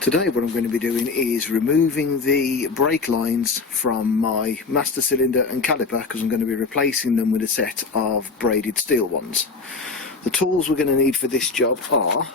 Today what I'm going to be doing is removing the brake lines from my master cylinder and caliper, because I'm going to be replacing them with a set of braided steel ones. The tools we're going to need for this job are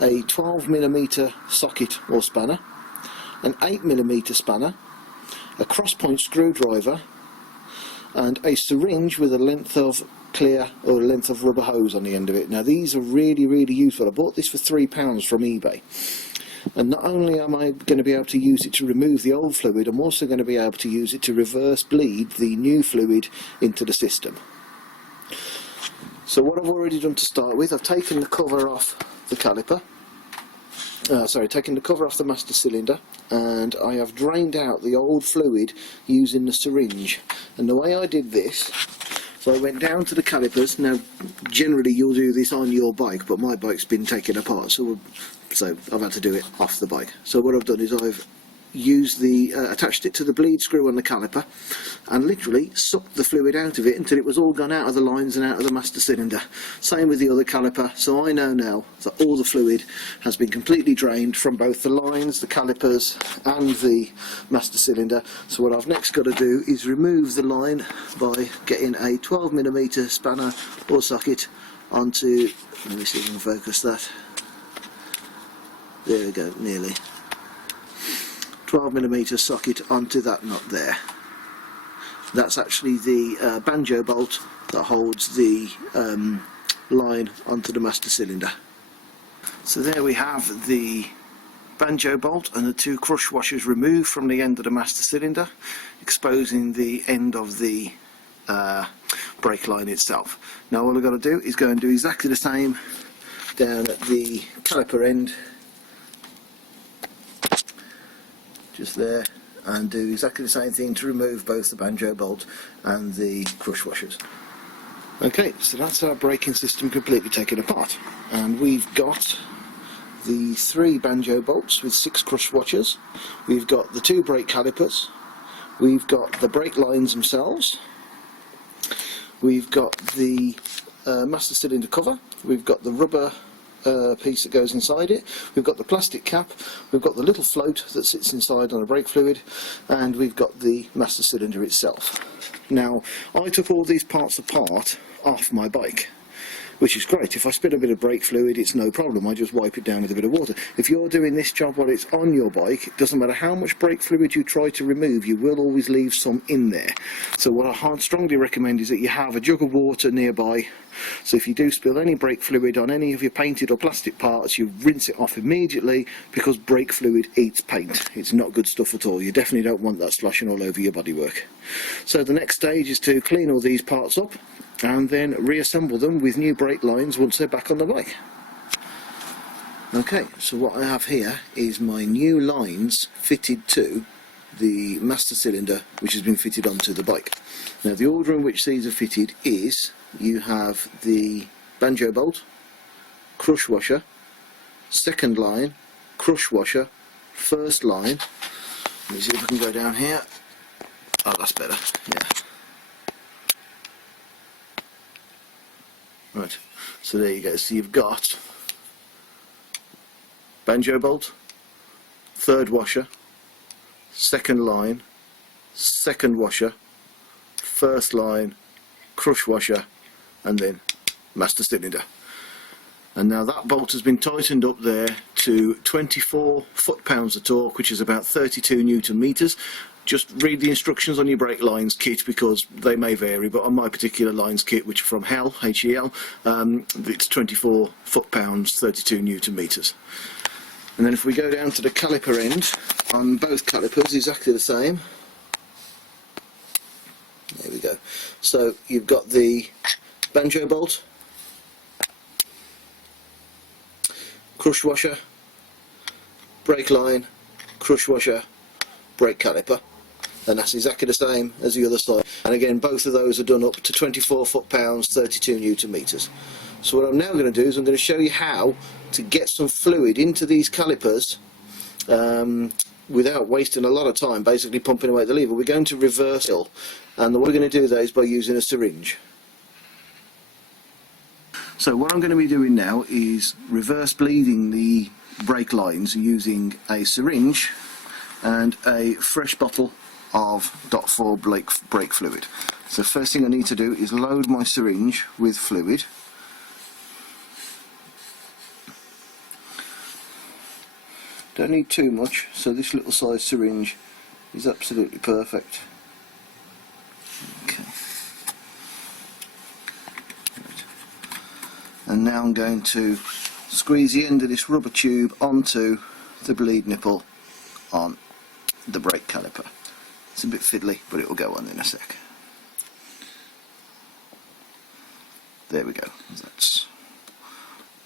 a 12mm socket or spanner, an 8mm spanner, a cross-point screwdriver, and a syringe with a length of clear or a length of rubber hose on the end of it. Now these are really useful. I bought this for £3 from eBay. And not only am I going to be able to use it to remove the old fluid, I'm also going to be able to use it to reverse bleed the new fluid into the system. So what I've already done to start with, I've taken the cover off the caliper, taken the cover off the master cylinder, and I have drained out the old fluid using the syringe. And the way I did this, so I went down to the calipers. Now generally you'll do this on your bike, but my bike's been taken apart, so I've had to do it off the bike. So what I've done is I've used attached it to the bleed screw on the caliper and literally sucked the fluid out of it until it was all gone out of the lines and out of the master cylinder. Same with the other caliper, so I know now that all the fluid has been completely drained from both the lines, the calipers and the master cylinder. So what I've next got to do is remove the line by getting a 12mm spanner or socket onto, let me see if I can focus that. There we go, nearly. 12mm socket onto that nut there. That's actually the banjo bolt that holds the line onto the master cylinder. So there we have the banjo bolt and the two crush washers removed from the end of the master cylinder, exposing the end of the brake line itself. Now all I've got to do is go and do exactly the same down at the caliper end, just there, and do exactly the same thing to remove both the banjo bolt and the crush washers. Okay, so that's our braking system completely taken apart, and we've got the 3 banjo bolts with 6 crush washers, we've got the 2 brake calipers, we've got the brake lines themselves, we've got the master cylinder cover, we've got the rubber piece that goes inside it, we've got the plastic cap, we've got the little float that sits inside on a brake fluid, and we've got the master cylinder itself. Now I took all these parts apart off my bike, which is great. If I spill a bit of brake fluid, it's no problem, I just wipe it down with a bit of water. If you're doing this job while it's on your bike, it doesn't matter how much brake fluid you try to remove, you will always leave some in there. So what I strongly recommend is that you have a jug of water nearby, so if you do spill any brake fluid on any of your painted or plastic parts, you rinse it off immediately, because brake fluid eats paint. It's not good stuff at all. You definitely don't want that splashing all over your bodywork. So the next stage is to clean all these parts up and then reassemble them with new brake lines once they're back on the bike. Okay, so what I have here is my new lines fitted to the master cylinder, which has been fitted onto the bike. Now the order in which these are fitted is, you have the banjo bolt, crush washer, second line, crush washer, first line. Let me see if I can go down here. Oh, that's better, yeah. Right, so there you go. So you've got banjo bolt, third washer, second line, second washer, first line, crush washer, and then master cylinder. And now that bolt has been tightened up there to 24 foot-pounds of torque, which is about 32 Newton meters. Just read the instructions on your brake lines kit, because they may vary, but on my particular lines kit, which is from HEL, HEL, it's 24 foot-pounds, 32 Newton meters. And then if we go down to the caliper end, on both calipers exactly the same. There we go. So you've got the banjo bolt, crush washer, brake line, crush washer, brake caliper, and that's exactly the same as the other side. And again, both of those are done up to 24 foot-pounds, 32 Newton meters. So what I'm now going to do is I'm going to show you how to get some fluid into these calipers without wasting a lot of time basically pumping away the lever. We're going to reverse it, and the way we're going to do that is by using a syringe. So what I'm going to be doing now is reverse bleeding the brake lines using a syringe and a fresh bottle of .4 brake fluid. So first thing I need to do is load my syringe with fluid. Don't need too much, so this little size syringe is absolutely perfect. Okay. Right. And now I'm going to squeeze the end of this rubber tube onto the bleed nipple on the brake caliper. It's a bit fiddly, but it will go on in a sec. There we go, that's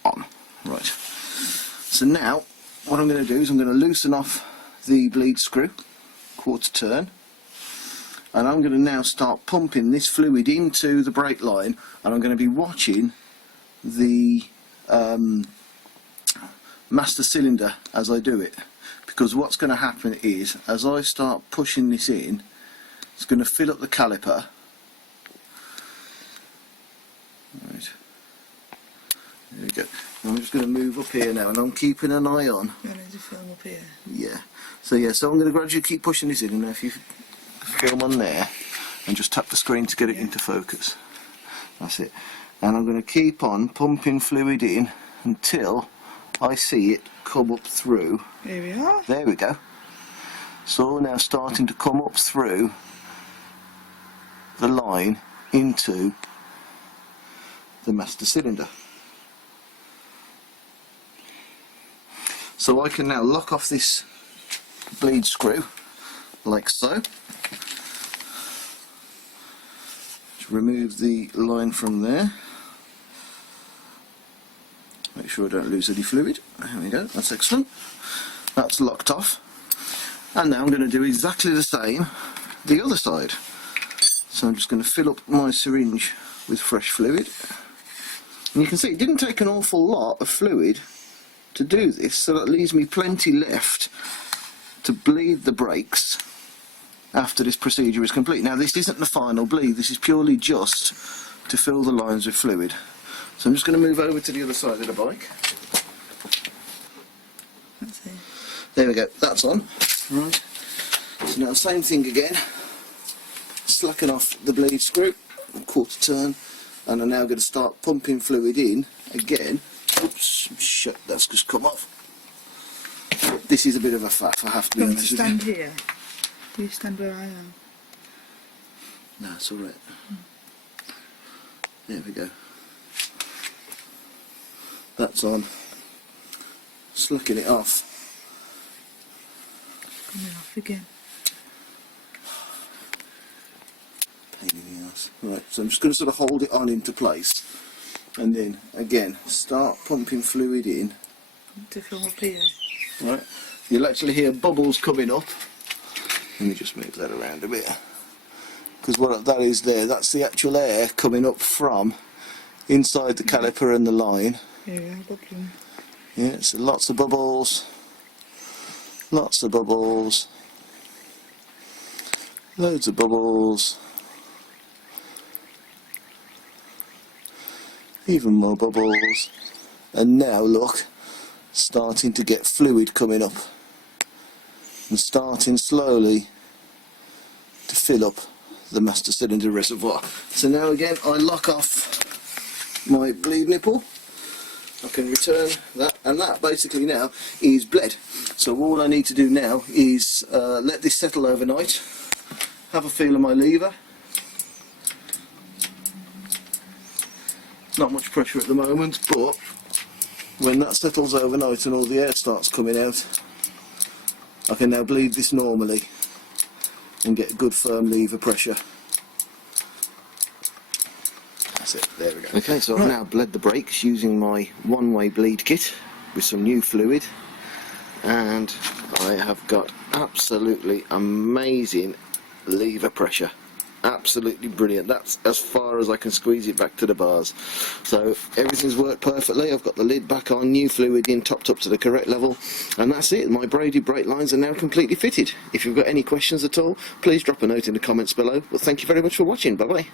on. Right, so now what I'm going to do is I'm going to loosen off the bleed screw, quarter turn, and I'm going to now start pumping this fluid into the brake line, and I'm going to be watching the master cylinder as I do it, because what's going to happen is as I start pushing this in, it's going to fill up the caliper. Right, there we go. I'm just going to move up here now, and I'm keeping an eye on. You want to film up here? Yeah. So I'm going to gradually keep pushing this in, and if you film on there, and just tap the screen to get it into focus. That's it. And I'm going to keep on pumping fluid in until I see it come up through. Here we are. There we go. So now starting to come up through the line into the master cylinder. So I can now lock off this bleed screw like so. Just remove the line from there. Make sure I don't lose any fluid. There we go, that's excellent. That's locked off. And now I'm going to do exactly the same the other side. So I'm just going to fill up my syringe with fresh fluid. And you can see it didn't take an awful lot of fluid to do this, so that leaves me plenty left to bleed the brakes after this procedure is complete. Now this isn't the final bleed, this is purely just to fill the lines with fluid. So I'm just going to move over to the other side of the bike. That's it. There we go, that's on. Right. So now same thing again. Slacken off the bleed screw, quarter turn, and I'm now going to start pumping fluid in again. Oops, shit, that's just come off. This is a bit of a faff, I have to be honest with you. Do you stand here? Do you stand where I am? No, it's alright. There we go. That's on. Slicking it off. Coming off again. Pain in the ass. Right, so I'm just going to sort of hold it on into place. And then, again, start pumping fluid in. To fill up here. Right, you'll actually hear bubbles coming up. Let me just move that around a bit. Because what that is there, that's the actual air coming up from inside the caliper and the line. Here we are, bubbling. Yeah, so lots of bubbles. Lots of bubbles. Loads of bubbles. Even more bubbles. And now look, starting to get fluid coming up and starting slowly to fill up the master cylinder reservoir. So now again I lock off my bleed nipple. I can return that, and that basically now is bled. So all I need to do now is let this settle overnight, have a feel of my lever. Not much pressure at the moment, but when that settles overnight and all the air starts coming out, I can now bleed this normally and get good firm lever pressure. That's it, there we go. Okay, so I've now bled the brakes using my one-way bleed kit with some new fluid, and I have got absolutely amazing lever pressure. Absolutely brilliant. That's as far as I can squeeze it back to the bars. So everything's worked perfectly. I've got the lid back on, new fluid in, topped up to the correct level, and that's it. My braided brake lines are now completely fitted. If you've got any questions at all, please drop a note in the comments below. Well, thank you very much for watching. Bye bye.